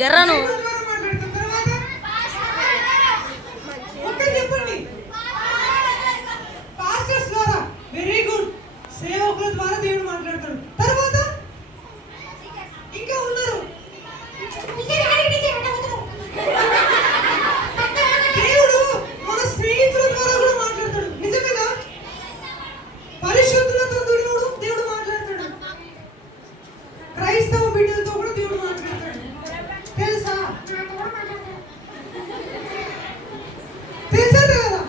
జర్రను very good. సేవకుల ద్వారా దేవుడు మాట్లాడతాడు. తర్వాత ఇంకా ఉన్నారు. దేవుడు మన స్నేహితుల ద్వారా కూడా మాట్లాడతాడు. నిజమేనా? పరిశుద్ధులతో దేవుడు మాట్లాడతాడు. క్రైస్తవ బిడ్డలతో కూడా దేవుడు మాట్లాడతాడు. తెలుసా? తెలుసా కదా?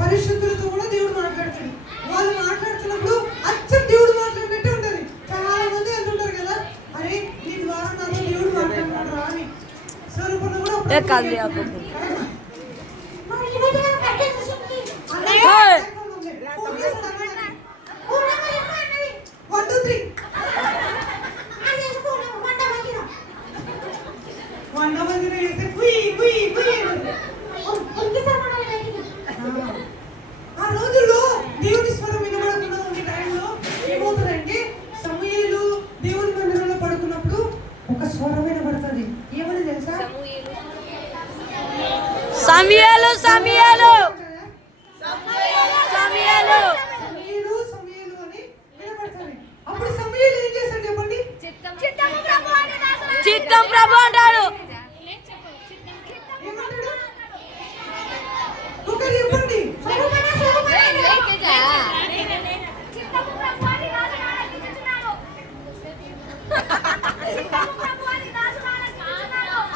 పరిశుద్ధులతో కూడా దేవుడు మాట్లాడతాడు. వాళ్ళు మాట్లాడుతున్నప్పుడు అచ్చం దేవుడు మాట్లాడినట్టే ఉంటది. చాలా మంది అంటుంటారు కదా, అరే నీ ద్వారా నాతో దేవుడు మాట్లాడుతున్నాడు రా అని. స్వరూపంలో కూడా ఆ రోజుల్లో దేవుని స్వరం వినబడకుండా ఉండే టైంలో ఏమవుతుందంటే, సమూయేలు దేవుని మందిరంలో పడుకున్నప్పుడు ఒక స్వరం వినబడుతుంది. ఏమని తెలుసా? సమూయేలు సమూయేలు సమూయేలు సమూయేలు అని వినబడుతుంది. అప్పుడు సమూయేలు ఏం చేస్తాడు చెప్పండి? చిత్తం ప్రభు అంటాడు. ఏమంటాడు? ఒకరు చెప్పండి.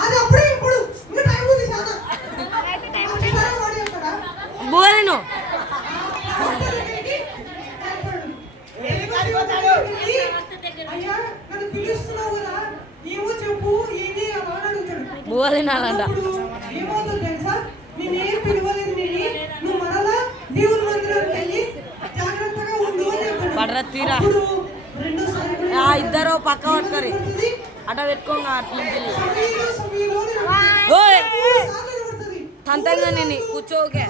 అది అప్పుడే ఇప్పుడు ఇంకా టైం ఉంది చాలా. బోరెను అయ్యా నన్ను పిలుస్తున్నావు కదా, ఏమో చెప్పు, ఏది అని అడుగుతాడు. బోరెనాలంట. ఏమవుతుంది తెలుసా? నేనేం పిలవలేదు నిన్ను, నువ్వు మరలా దేవుని మందిరానికి వెళ్ళి జాగ్రత్తగా ఉండు అని పడరతీరా. ఇద్దరు పక్క పట్టుకరి అట పెట్టుకోంగా అట్లా తంతంగా నేను కూర్చోకే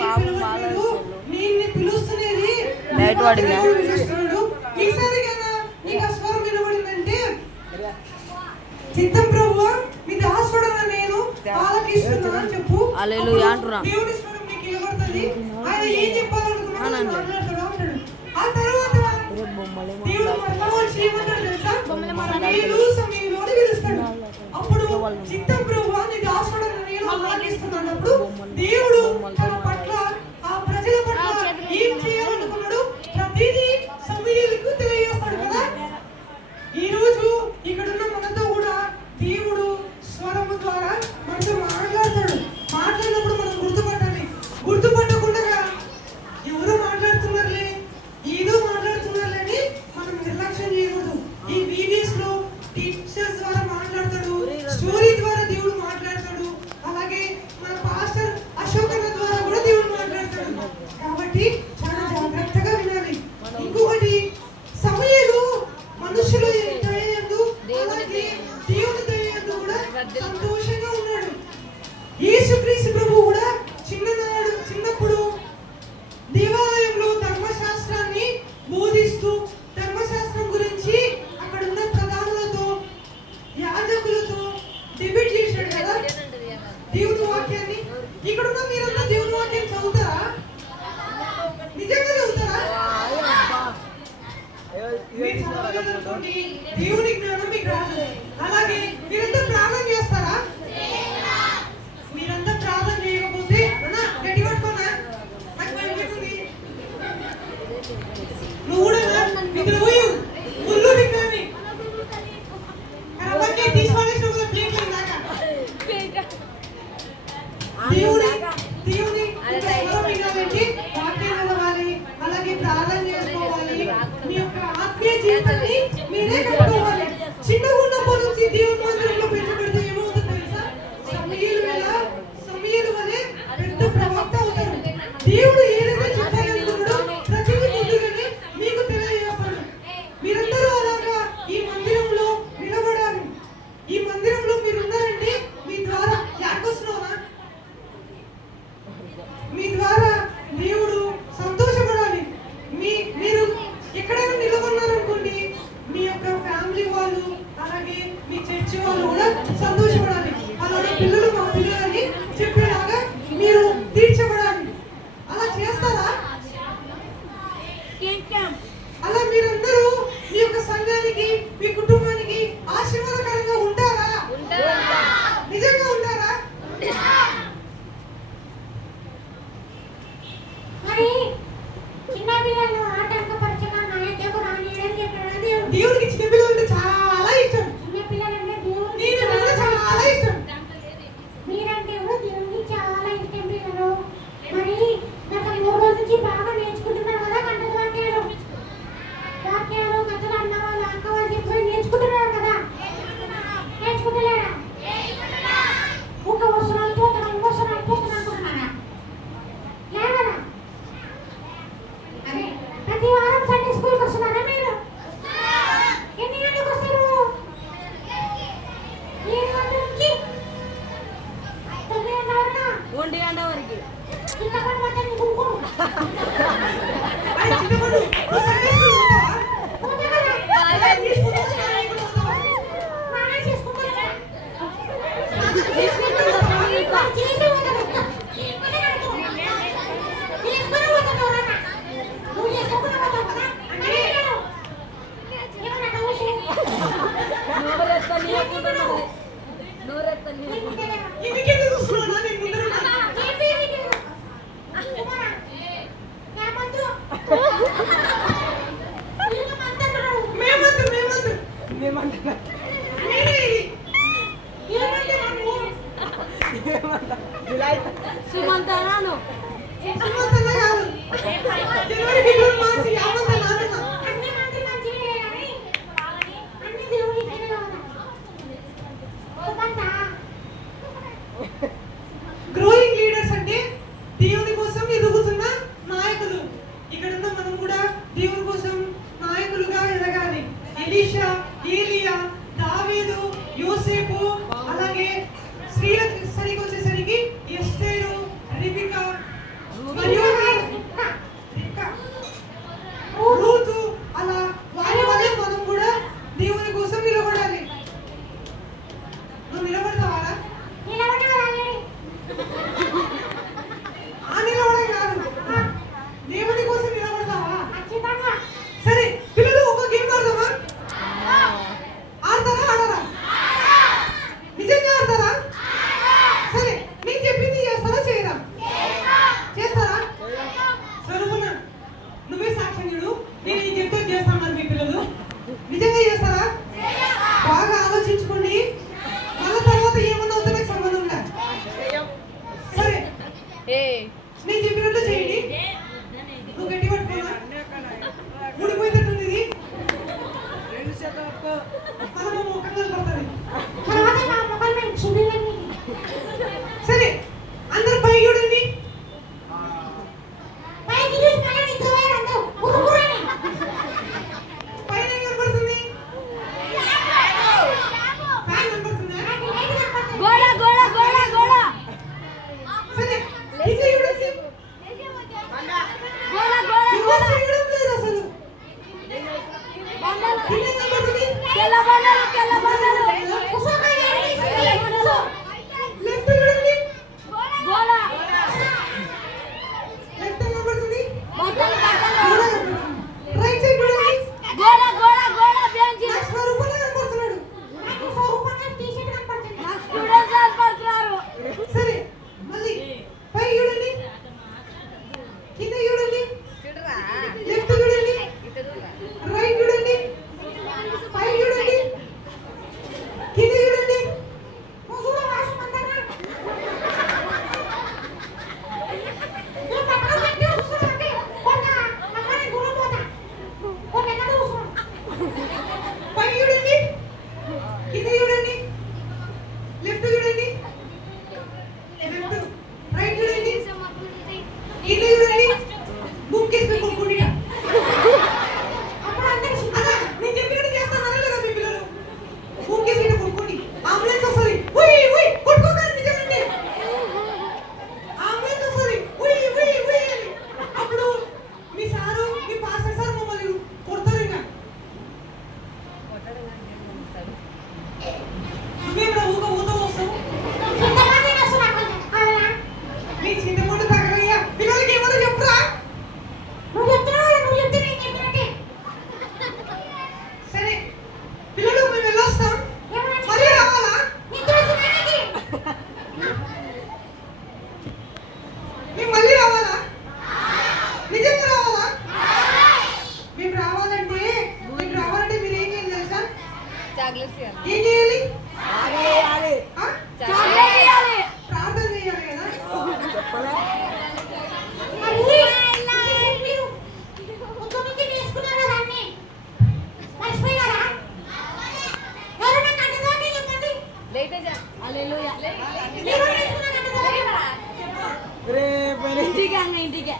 పాపం బాగా లైట్ పడిందా? చిత్తం ప్రభువా, మీ దాసుడైన నేను ఆలకిస్తున్నాను చెప్పు. హల్లెలూయా అంటున్నా. దేవుని స్వరం నీకు వినబడుతుంది. ఆయన ఏం చెప్పాలనుకున్నాడో మాట్లాడతాడు అంటాడు. ఆ తర్వాత దేవుడు మరలా వచ్చి ఏమంటాడు తెలుసా? సమూయేలు సమూయేలు అని పిలుస్తాడు. అప్పుడు చిత్తం ప్రభువా, నీ దాసుడైన నేను ఆలకిస్తున్నానప్పుడు దేవుడు తన పట్ల, ఆ ప్రజల పట్ల ఏం చేయాలనుకున్నాడు ప్రతిదీ సమూయేలుకు తెలియజేస్తాడు కదా. ఈ రోజు ఇక్కడున్న మనతో కూడా దేవుడు స్వరము ద్వారా మనతో మాట్లాడతాడు. మాట్లాడినప్పుడు మనం గుర్తుపట్టాలి. గుర్తుపట్టకుండా ఎవరో మాట్లాడుతున్నారులే, ఏదో మాట్లాడుతున్నారులే అని మనం నిర్లక్ష్యం చేయకూడదు. ఈ వీడియోస్ లో టీచర్స్ ద్వారా మాట్లాడతాడు, స్టోరీ ద్వారా దేవుడు మాట్లాడతాడు, అలాగే మన పాస్టర్ అశోక్ అన్న ద్వారా కూడా దేవుడు మాట్లాడతాడు. కాబట్టి చాలా జాగ్రత్తగా వినాలి. ఇంకొకటి, సమూయేలు మనుషులు దయయందు అలాగే దేవుని దయయందు కూడా సంతోషంగా ఉన్నాడు. యేసుక్రీస్తు ప్రభువు కూడా చిన్నప్పుడు దేవాలయంలో ధర్మశాస్త్రాన్ని బోధిస్తూ ధర్మశాస్త్రం గురించి అక్కడ ఉన్న ప్రధానులతో యాజకులతో డిబేట్ చేశాడు కదా దేవుని వాక్యాన్ని. ఇక్కడున్న మీరంతా దేవుని వాక్యాన్ని చదువుతారా? నిజంగా చదువుతారా? మీరు చదవగలరనుకోండి, దేవుని జ్ఞానం మీకు రాదు. అలాగే మీరంతా ప్రార్థన చేస్తారా? మీరంతా ప్రార్థన చేయకపోతే గట్టి పట్టుకోనా, నాకు భయపడుతుంది. నువ్వు కూడా నిద్ర పోయి ముళ్ళు తిన్నాను అవన్నీ తీసుకోవాల్సిన కూడా ప్లేట్లు దాకా దేవుని స్వరం వినాలంటే వాక్యం చదవాలి, అలాగే ప్రార్థన చేసుకోవాలి. మీ యొక్క ఆత్మీయ జీవితాన్ని మీరే కట్టుకోవాలి. చిన్నగా ఉన్నప్పటి నుంచి దేవుని మందిరంలో పెట్టుబడితే ఏమవుతుంది తెలుసా? సమూయేలు వలె పెద్ద ప్రవక్త అవుతారు. దేవుడు ఏదైతే చెప్పాలనుకున్నాడో ప్రతిదీ ముందుగానే మీకు తెలియజేస్తాడు. మీరందరూ అలాగా ఈ మందిరంలో నిలబడాలి. ఈ మందిరంలో మీరు ఉన్నారంటే మీ ద్వారా యాకొస్తున్నావా? మీ ద్వారా దేవుడు సంతోషపడాలి. మీరు సంఘానికి మీ కుటుంబానికి ఆశీర్వాదకరంగా ఉంటారా? నిజంగా ఉంటారా? మరి చిన్న పిల్లలు ఆటంకపరచగా నా యొద్దకు రానియడని చెప్పాడు దేవుడు. దేవుడికి చిన్న పిల్లలు అంటే చాలా ఇష్టం. చిన్న పిల్లలంటే దేవుడికి నేను కూడా చాలా ఇష్టం. మీరంటే కూడా దేవుడికి చాలా ఇష్టం పిల్లలు. మరి గత 3 రోజుల నుంచి బాగా నేర్చుకుంటున్నారు కదా కంటక వాక్యాలు. వాక్యాలు కథలు అన్న వాళ్ళు అక్క వాళ్ళు చెప్పి నేర్చుకుంటున్నారు కదా. నేర్చుకుంటలేరా? ఒక వసనాలు పోతున్నాం అనుకుంటున్నారా? లేదా? అదే ప్రతి వారం సండే స్కూల్కి వస్తున్నారా మీరు? ఎన్ని గంటలకు వస్తారు? 7 గంటల నుంచి 9 గంటల వరకా? 1 గంట వరకు చిన్న పని మొత్తం కూడుకోరు. అది చిన్నప్పుడు నువ్వు సండే స్కూల్ పోతావా? పోతే కదా. అలాగే తీసుకుంటావా? స్నానానికి పోతావా? స్నానం చేసుకుంటారా? తీసుకుంటున్నారా మీకు? మరి చేసి పోతారు. చేసుకొని పోతారు. చేసుకొని పోతారు ఎవరన్నా? నువ్వు చేసుకోకుండా పోతావు కదా? అంటే ఏమన్నా డౌట్? నోరెత్తనీయకుంటున్నది. ఇందుకెందుకు చూస్తున్నావు? నేను ముందరున్నా. మేమంతా నేనే ఇది. సుమంత నాను సుమంతన్న కాదు. జనవరి, ఫిబ్రవరి, మార్చి యావంత నాన్న. గ్రోయింగ్ లీడర్స్ అంటే దేవుని కోసం ఎదుగుతున్న నాయకులు. ఇక్కడున్న మనం కూడా దేవుని కోసం నాయకులుగా ఎదగాలి. ఎలీషా, ఏలియా, దావీదు, యోసేపు, అలాగే స్త్రీల సరికి వచ్చేసరికి ఎస్తేరు, రిబికా మరియు రిబ్కా, రూతు, అలా వారి వల్లే మనం కూడా దేవుని కోసం నిలబడాలి. నువ్వు నిలబడతావా? ఆ నిలబడం కాదు, దేవుని కోసం నిలబడతావా? సరే పిల్లలు, ఒక గేమ్ ఆడదామా? ఆడతారా? ఆడరా? నిజంగా ఆడతారా? సరే, నేను చెప్పింది చేస్తారా? చేయరా? చేస్తారా? సరుకున్నా నువ్వే సాక్ష్యం చూడు. నేను ఈ చెప్తే చేస్తాను. మరి మీ పిల్లలు నిజంగా చేస్తారా? బాగా ఆలోచించుకోండి. మళ్ళీ తర్వాత ఏమన్నా అవుతుందో నాకు సంబంధం లేదు. సరే, నేను చెప్పినట్లు చేయండి. నువ్వు గట్టి పట్టుకోనా? ఊడిపోయేటట్టుంది ఇది. మనం ముఖంగా పడుతుంది. సరే, అందరు పై చూడండి. ఏం చేయాలి? ఆ? చాక్లెట్ ఇవ్వాలి. ప్రార్థన చేయాలి కదా? మరి మీరు ఇంకో నుంచి తీసుకున్నారు కదా అన్ని మర్చిపోయినారా? ఎవరైనా కట్టదాన్ని చెప్పండి. హల్లెలూయా. ఎవరు తీసుకున్నారు కట్టదాన్ని? ఇంటికి అన్న ఇంటికే.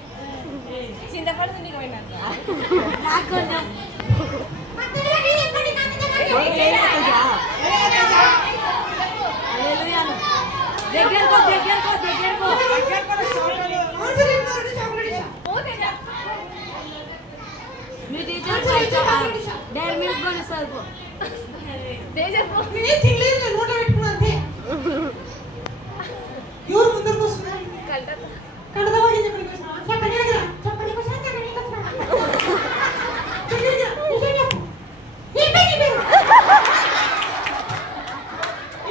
నాకు కొంచెం మధ్యలోకి చెప్పండి కట్టదాన్ని. హల్లెలూయా. దగ్గరకో ఆన్సర్ చెప్పాలంటే చాక్లెట్ ఇచ్చా. మీ టీచర్ డైరీ మిల్క్ కొనిస్తారు పో. నేనేం తినలేదు, నేను నోట్లో పెట్టుకున్నా అంతే. ఎవరు ముందరకు వస్తున్నారు? కడదావా ఏం చెప్పండి కొంచెం. చెప్పండి కదా. చెప్పండి కొంచెం చెప్పండి కొంచెం. చెప్పండి కదా. నిజం చెప్పు. ఏం పేరు నీ పేరు?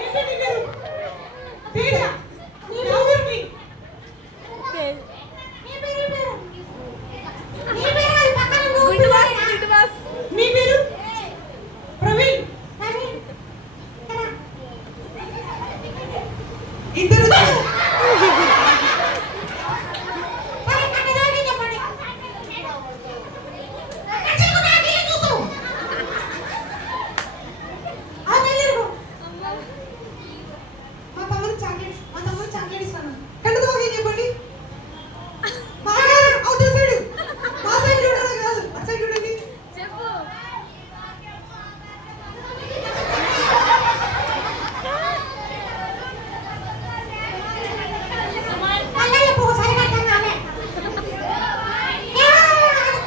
ఏంటి నీ పేరు? తేజ. ఎవరికి? నీ పేరు? నీ పేరు అది పక్కన నువ్వు పేరేనా? మీ పేరు? ప్రవీణ్. రవి. కదా. ఇద్దరు మరి కట్టదాన్ని చెప్పండి. కట్టకుండా నీళ్ళు చూసు. ఆ నీళ్ళు. మా తమ్ముడు చాక్లెట్ ఇస్తాను. కడదావా ఏం చెప్పండి? మా కాదు, అవతల సైడు. మా సైడ్ చూడాలి కాదు, అటు సైడ్ చూడండి. మళ్ళీ చెప్పు ఒకసారి కట్టండి ఆమె.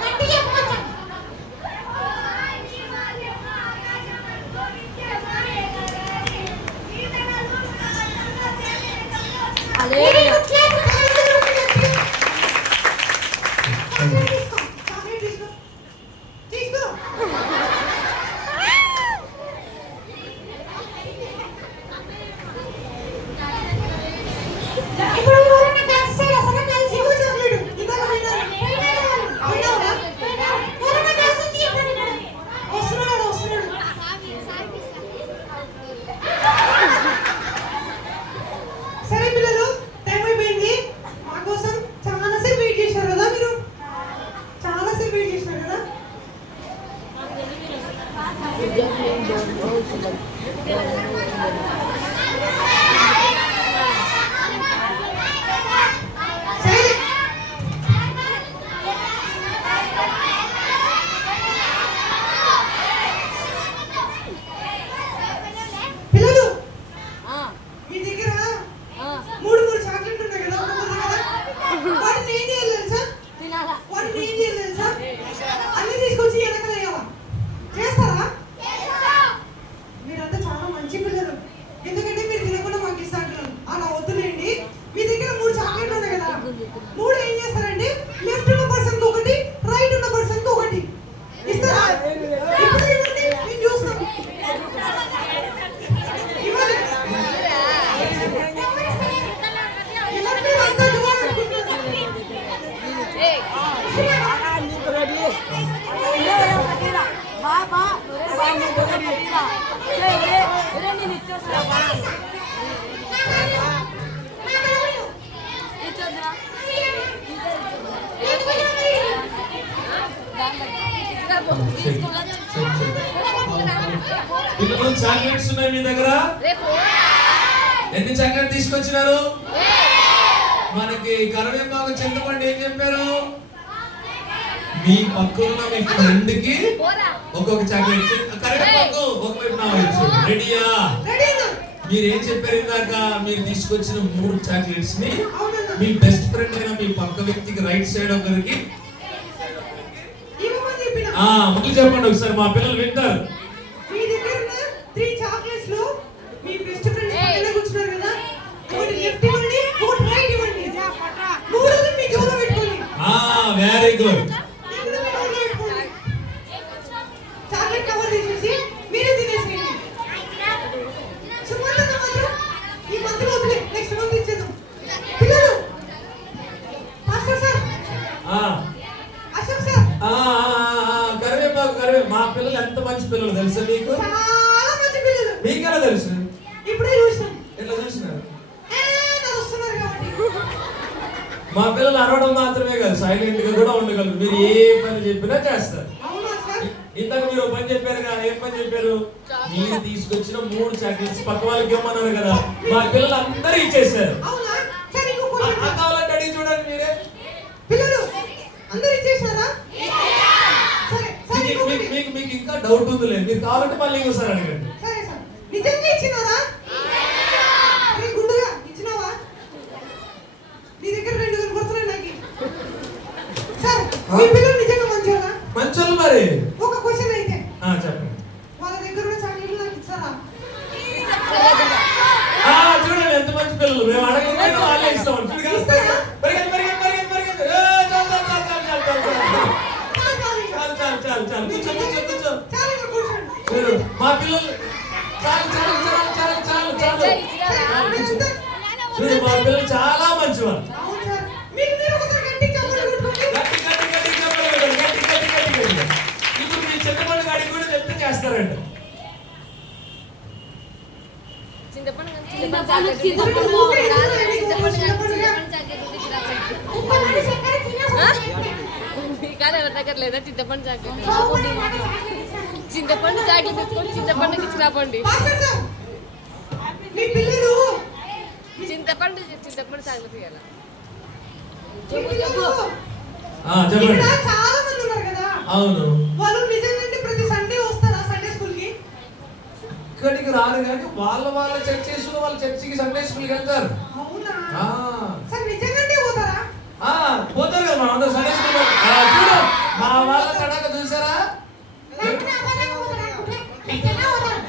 కట్టి చెప్పు కొంచెం. హల్లెలూయా. చాక్లెట్ తీసుకో. తీసుకో. ఇప్పుడు ఎవరైనా కలిసి వస్తారా? కలిసి ఇదిగో చాక్లెట్. ఇందాక పోయినారు. పోయినారా? ఎవరైనా కలిసి వచ్చి చెప్పండి మేడం. వస్తున్నాడు. సరే పిల్లలు, టైం అయిపోయింది. మా కోసం చాలాసేపు వెయిట్ చేశారు కదా మీరు? చాలాసేపు వెయిట్ చేశారు కదా? సరే. పిల్లలు, ఆ మీ దగ్గర ఆ మూడు చాక్లెట్లు ఉన్నాయి కదా? వాటిని ఏం చేయాలి తెలుసా? తినాలా. అన్ని తీసుకొచ్చి వెనకాల వేయాలా? చేస్తారా? మీరంతా చాలా మంచి పిల్లలు. ఎందుకంటే మీరు తినకుండా మాకు ఇస్తారు. అలా వద్దులేండి. మీ దగ్గర మూడు చాక్లెట్లు ఉన్నాయి కదా? మూడు ఏం చేస్తారంటే, లెఫ్ట్ ఉన్న పర్సన్ ఒకటి, రైట్ ఉన్న పర్సన్ ఒకటి ఇస్తారా? ఇప్పుడు ఇవ్వండి, నేను చూస్తాను. ఇవ్వాలి. ఇవ్వండి, అంతా ఇవ్వాలనుకుంటున్నాను. బాబా నేను ఇచ్చేస్తా. ఇచ్చొద్దురా. పిల్లలు చాక్లెట్స్ ఉన్నాయి మీ దగ్గర? ఎన్ని చాక్లెట్ తీసుకొచ్చినారు? మనకి కరివేపాకు చింతపండు ఏం చెప్పారు? మీ పక్కన మీ ఫ్రెండ్ కి ఒక్కొక్క చాక్లెట్. కరివేపాకు ఒకవైపు నా వైపు. రెడీయా? మీరేం చెప్పారు ఇందాక? మీరు తీసుకొచ్చిన 3 చాక్లెట్స్ ని మీ బెస్ట్ ఫ్రెండ్ అయిన మీ పక్క వ్యక్తికి రైట్ సైడ్ ఒకరికి ఇవ్వమని చెప్పిన. ముందు చెప్పండి ఒకసారి, మా పిల్లలు వింటారు. మీ దగ్గర ఉన్న 3 చాక్లెట్స్ లో మీ బెస్ట్ ఫ్రెండ్స్ పక్కన కూర్చున్నారు కదా? ఒకటి లెఫ్ట్ ఇవ్వండి, ఒకటి రైట్ ఇవ్వండి. మూడోది మీ జోలో పెట్టుకోండి. Very good. ఇక్కడ మీ జోలో పెట్టుకోండి. చాక్లెట్ కవర్ తీసేసి మీరే తినేసేయండి. సుమంత్ మాత్రం ఈ మంత్ వదిలే, నెక్స్ట్ మంత్ ఇచ్చేద్దాం. పిల్లలు, పాస్టర్ సార్, అశోక్ సార్, కరివేపాకు మా పిల్లలు ఎంత మంచి పిల్లలు తెలుసా మీకు? చాలా మీకెలా తెలుసు? ఇప్పుడే చూసాం. ఎట్లా చూసినారు? వస్తున్నారు కాబట్టి. మా పిల్లలు అరవడం మాత్రమే కాదు, సైలెంట్ గా కూడా ఉండగలరు. మీరు ఏ పని చెప్పినా చేస్తారు. అవునా సార్? ఇంతకు మీరు ఒక పని చెప్పారు కదా, ఏం పని చెప్పారు? మీరు తీసుకొచ్చిన 3 చాక్లెట్స్ పక్క వాళ్ళకి ఇవ్వమన్నారు కదా, మా పిల్లలు అందరూ ఇచ్చేసారు. అవునా? సరే ఇంకో క్వశ్చన్. కావాలంటే అడిగి చూడండి మీరే. పిల్లలు అందరూ ఇచ్చేసారా? సరే సరే ఇంకొకటి. మీకు ఇంకా డౌట్ ఉందిలే, మీరు కావాలంటే మళ్ళీ ఇంకోసారి అడగండి. సరే సార్, నిజంగా ఇచ్చినారా? నీ గుండుగా ఇచ్చినావా? నీ దగ్గర 2 కనపడుతున్నాయి నాకు. సార్, మీ పిల్లలు నిజంగా మంచోళ్ళా? మంచోళ్ళు మరి. ఒక క్వశ్చన్ అయితే చెప్పండి. వాళ్ళ దగ్గర ఉన్న చాక్లెట్లు నాకు ఇచ్చారా? చూడండి ఎంత మంచి పిల్లలు. మేము అడగకపోయినా వాళ్ళే ఇస్తాం. ఇస్తారా? పరిగెత్తి పరిగెత్తి పరిగెత్తి పరిగెత్తి. చాలు కూర్చో కూర్చో కూర్చో. చాలా ఇంకా క్వశ్చన్. మీరు మా పిల్లలు చాలు చాలు చాలు చాలు చాలు చాలు. చూడు మా పిల్లలు చాలా మంచివాళ్ళు. అవును సార్. మీరు ఒకసారి గట్టిగా చప్పట్లు కొట్టుకోండి. గట్టి గట్టి గట్టి చెప్పలేదు, గట్టి గట్టి గట్టి గట్టి. ఇప్పుడు మీ చిన్నపల్లి గాడికి కూడా చెప్తే చేస్తారంట. ఇంకొకటి చక్కెర తినేసి దగ్గర లేదా చింతపండు చాక్లెట్ లోపలి వాడి చాక్లెట్ ఇస్తాను. చింతపండు చాక్లెట్ తీసుకొని చింతపండుకి ఇచ్చిరాపండి. మాస్టర్ సార్, మీ పిల్లలు చింతపండు చాక్లెట్ ఇవ్వాలా? మీ పిల్లలు చెప్పండి. ఇక్కడ చాలా మంది ఉన్నారు కదా, అవును. వాళ్ళు నిజంగా ప్రతి సండే వస్తారా సండే స్కూల్ కి? ఇక్కడికి రారు కానీ వాళ్ళ చర్చ్ వాళ్ళ చర్చికి సండే స్కూల్కి వెళ్తారు. అవునా? ఆ. సార్ నిజంగానే పోతారా? పోతారు కదా మనం అందరూ సండే స్కూల్. చూడు మా వాళ్ళ తడక చూసారా? నాకు నా అబద్ధంగా పోతారు అనుకుంటే నిజంగా పోతారు.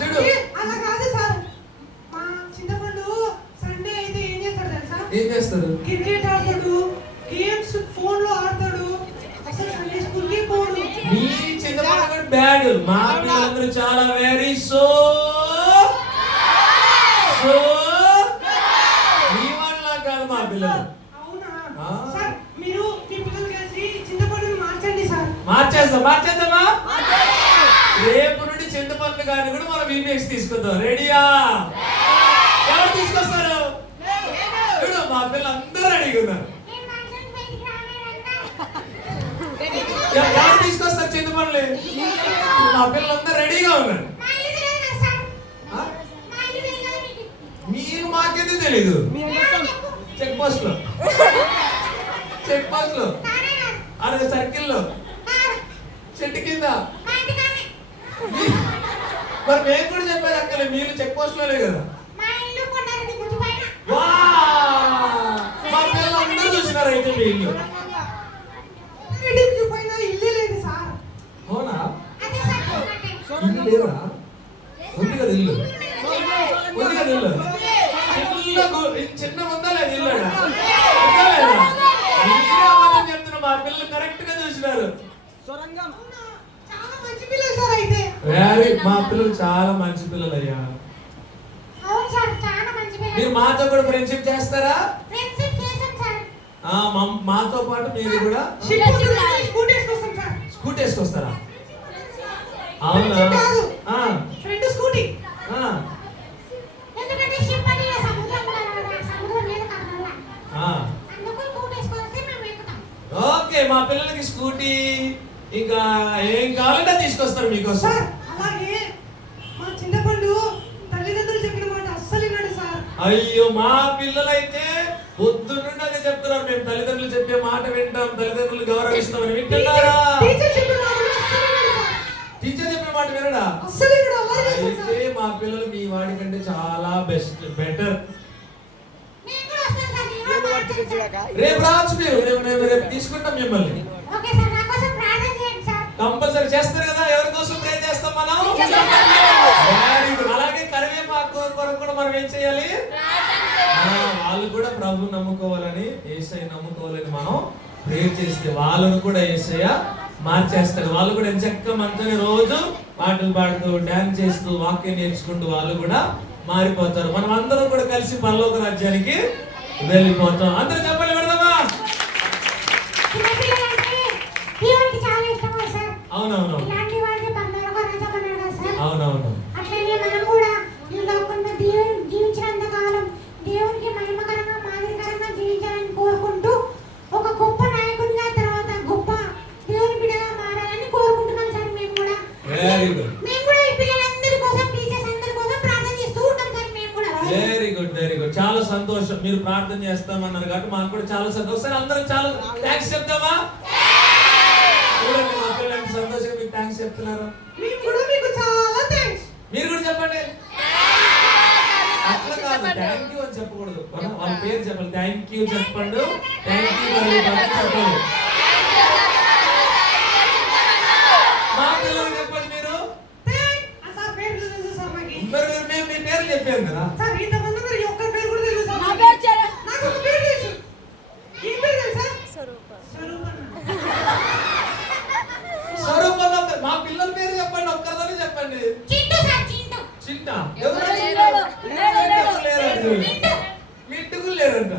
చూడు. అలా కాదు సార్, మా చింతపండు సండే అయితే ఏం చేస్తాడు తెలుసా? ఏం చేస్తారు? క్రికెట్ ఆడతాడు, గేమ్స్ ఫోన్ లో ఆడతాడు, అసలు సండే స్కూల్ కి పోడు. మీ చిన్నప్పుడు బ్యాడ్. మా పిల్లలందరూ చాలా వెరీ సో మీ వాళ్ళ కాదు మా పిల్లలు. అవునా? ఆ. సార్ మీరు మీ పిల్లలు కలిసి చింతపండుని మార్చండి సార్. మార్చేద్దామా? రేపు నుండి చింతపండు గారిని కూడా మనం VBX తీసుకుందాం. రెడీయా? ఎవరు తీసుకొస్తారు? చూడు మా పిల్లలందరూ రెడీగా ఉన్నారు. నేను మనుషులు బయటికి రానేరంతా. ఎవరు తీసుకొస్తారు చింతపండులే? మా పిల్లలందరూ రెడీగా ఉన్నారు. మా ఇల్లు తెలియదు సార్. ఆ? మా ఇల్లు తెలియదు మీకు. మీరు మాకేది తెలీదు. చెక్ పోస్ట్ లో నానే కాదు. అక్కడ సర్కిల్లో కాదు. చెట్టు కింద. మా ఇంటికాడనే. మరి మేము కూడా చెప్పేది అక్కలే, మీరు చెక్ పోస్ట్ లోనే కదా. మా ఇల్లు కొండారెడ్డి గుడి పైన. వా! మా పిల్లలందరూ చూసినారు అయితే మీ ఇల్లు. రెడీ పైన ఇల్లే లేదు సార్. అవునా? అదే సార్ కొన్నట్టే. ఇల్లు లేదా? ఉంది కదా ఇల్లు. ఉంది కదా ఇల్లు. చిన్న ఉందా లేదు ఇల్లు? ఉందా లేదా? మీరే అబద్ధం చెప్తున్నా. మా పిల్లలు కరెక్ట్ గా చూసినారు. అవునా? చాలా మంచి పిల్లలు సార్ అయితే. మా పిల్లలు చాలా మంచి పిల్లలు అయ్యా. అవును సార్ చాలా మంచి మీరు పిల్లలు. మాతో కూడా ఫ్రెండ్షిప్ చేస్తారా? ఫ్రెండ్షిప్ చేసాం సార్. మాతో పాటు మీరు కూడా షిప్ వస్తుంది, స్కూటీ వేసుకొస్తాం సార్. స్కూటీ వేసుకొస్తారా? అవునా? ఫ్రెండ్షిప్ కాదు, ఆ, ఫ్రెండ్ స్కూటీ. ఆ, ఎందుకంటే షిప్ అని సముద్రం సముద్రం లేదు కదల. ఆ. అందుకు కూటేసుకొస్తే మేము ఎక్కుతాం. ఓకే మా పిల్లలకి స్కూటీ ఇంకా ఏం కావాలంటే తీసుకొస్తారు మీకోసం. సార్ అలాగే మా చింతపండు తల్లిదండ్రులు చెప్పిన మాట అస్సలు విన్నాడు సార్. అయ్యో మా పిల్లలైతే పొద్దున్నుండి అదే చెప్తున్నారు, మేము తల్లిదండ్రులు చెప్పే మాట వింటాం, తల్లిదండ్రులు గౌరవిస్తామని. వింటున్నారా? టీచర్ చెప్పిన మాట అస్సలు విన్నాడు సార్. టీచర్ చెప్పే మాట వినడా? అస్సలు విన్నాడు. అలా చేస్తాడు అయితే సార్. మా పిల్లలు మీ వాడి కంటే చాలా బెటర్. నేను కూడా వస్తాను సార్. నేను కూడా మాట్లాడతాను సార్. రేపు రావచ్చు మీరు. రేపు తీసుకుంటాం మిమ్మల్ని. ఓకే సార్ నా కోసం ప్రార్థన చేయండి సార్. కంపల్సరీ చేస్తారు కదా. ఎవరి కోసం ప్రే చేస్తాం మనం? Very good. అలాగే కరివేపాకు కొరకు కూడా మనం ఏం చేయాలి? వాళ్ళు కూడా ప్రభు నమ్ముకోవాలని, యేసయ్య నమ్ముకోవాలని మనం ప్రే చేస్తే వాళ్ళను కూడా యేసయ్య మార్చేస్తాడు. వాళ్ళు కూడా ఎంచక్క మంచిగా రోజు పాటలు పాడుతూ డాన్స్ చేస్తూ వాక్యం నేర్చుకుంటూ వాళ్ళు కూడా మారిపోతారు. మనం అందరం కూడా కలిసి పరలోక రాజ్యానికి వెళ్ళిపోతాం. అందరూ చెప్పండి పెడదామా? చిన్నపిల్లలంటే దేవునికి చాలా ఇష్టం కదా సార్. అవునవును. ఇలాంటి వాళ్ళకి పరలోక రాజ్యం అన్నాడు కదా సార్. అవునవును. అట్లే సంతోషం. మీరు ప్రార్థన చేస్తామన్నారు కాబట్టి మాకు కూడా చాలా సంతోషం. సరే అందరం చాలా థ్యాంక్స్ చెప్తామా? చూడండి మా పిల్లలు ఎంత సంతోషంగా మీకు థ్యాంక్స్ చెప్తున్నారు. మేము కూడా మీకు చాలా థ్యాంక్స్. మీరు కూడా చెప్పండి. అట్లా కాదు, థ్యాంక్ యూ అని చెప్పకూడదు. వాళ్ళ పేరు చెప్పాలి. థ్యాంక్ యూ చెప్పండి, థ్యాంక్ యూ చెప్పండి. మా పిల్లలు చెప్పండి మీరు. సార్ పేరు తెలుసు సార్ మాకి. మేము మీ పేరు చెప్పాను కదా సార్ ఇంతమంది మరి ఒక్క పేరు కూడా తెలుసు సార్. నా పేరు చరణ్. నాకు ఒక పేరు తెలుసు. ఏం పేరు తెలుసా? స్వరూప. స్వరూపంలో మా పిల్లల పేరు చెప్పండి, ఒక్కరితోనే చెప్పండి. చింటూ సార్, చింటూ. చింటా ఎవరు లేరు. మిట్టుకులు లేరంట,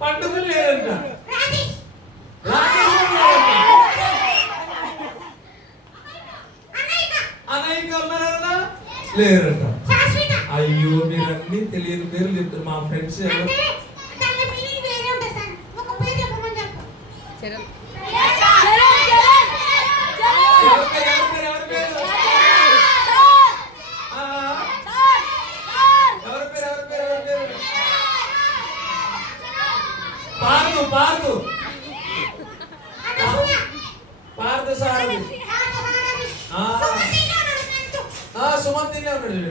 పండుగలు లేరంట, రాజేష్. అనాయిక ఉన్నారన్నా లేరంట. శాశ్వత. అయ్యో మీరన్నీ తెలియని పేర్లు చెప్తారు. మా ఫ్రెండ్స్ అంటే దాని మీనింగ్ వేరే ఉంటుంది సార్. ఒక పేరు చెప్పమని చెప్పు. చరణ్. ఎవరి పేరు? పార్దు పార్దు సార్. సుమంతినే ఉన్నాడు.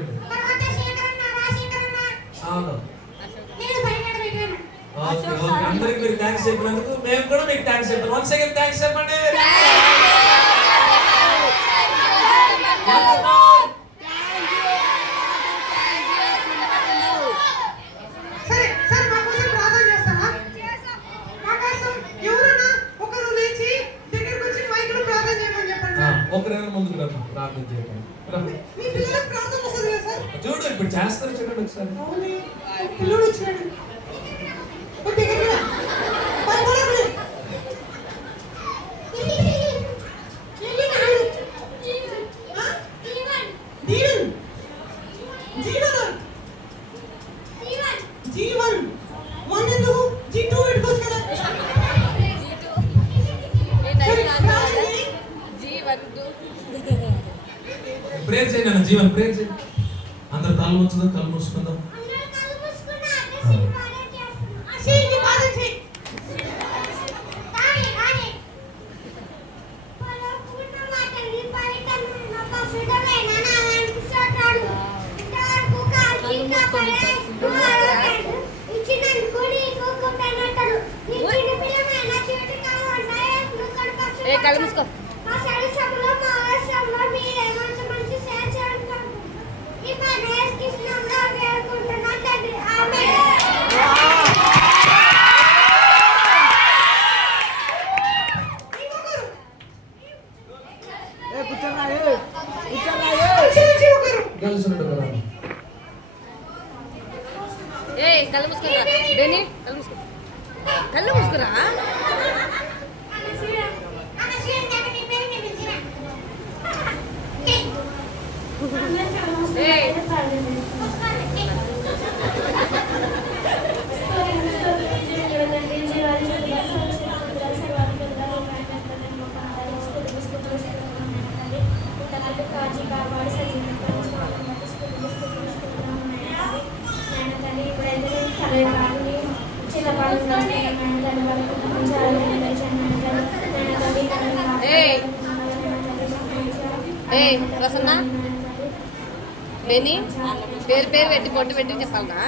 అవును. ఓకే ఓకే, అందరికి మీరు థ్యాంక్స్ చెప్పినందుకు మేము కూడా మీకు థ్యాంక్స్ చెప్తాం. వన్ సెకండ్ థ్యాంక్స్ చెప్పండి. సరే సార్ మా కోసం ప్రార్థన చేస్తారా? మా కోసం ఎవరైనా ఒకరు లేచి దగ్గరికి వచ్చి మైక్లో ప్రార్థన చేయమని చెప్పండి సార్. ఒకరైనా ముందుకు రండి, ప్రార్థన చేయండి. మీ పిల్లలకు ప్రార్థన వస్తుంది కదా సార్? చూడు ఇప్పుడు చేస్తారు, చూడండి ఒకసారి. అవునే, పిల్లడు వచ్చాడు. దగ్గరికి రా. పరపరపలే. దీవెన్. జీవన్. వన్ ఎందుకు? G2 పెట్టుకోవచ్చు కదా. ప్రేర్ చేయండి అన్న, జీవన్ ప్రేర్ చేయండి. అందరు కళ్ళు ఉంచుదాం, కళ్ళు మూసుకుందాం. కళ్ళు మూసుకో. కళ్ళు మూసుకురా బెని, కళ్ళు మూసుకో. కళ్ళు మూసుకురా. ప్రసన్న బెని పేరు పెట్టి పొట్టు పెట్టి చెప్పాలనా?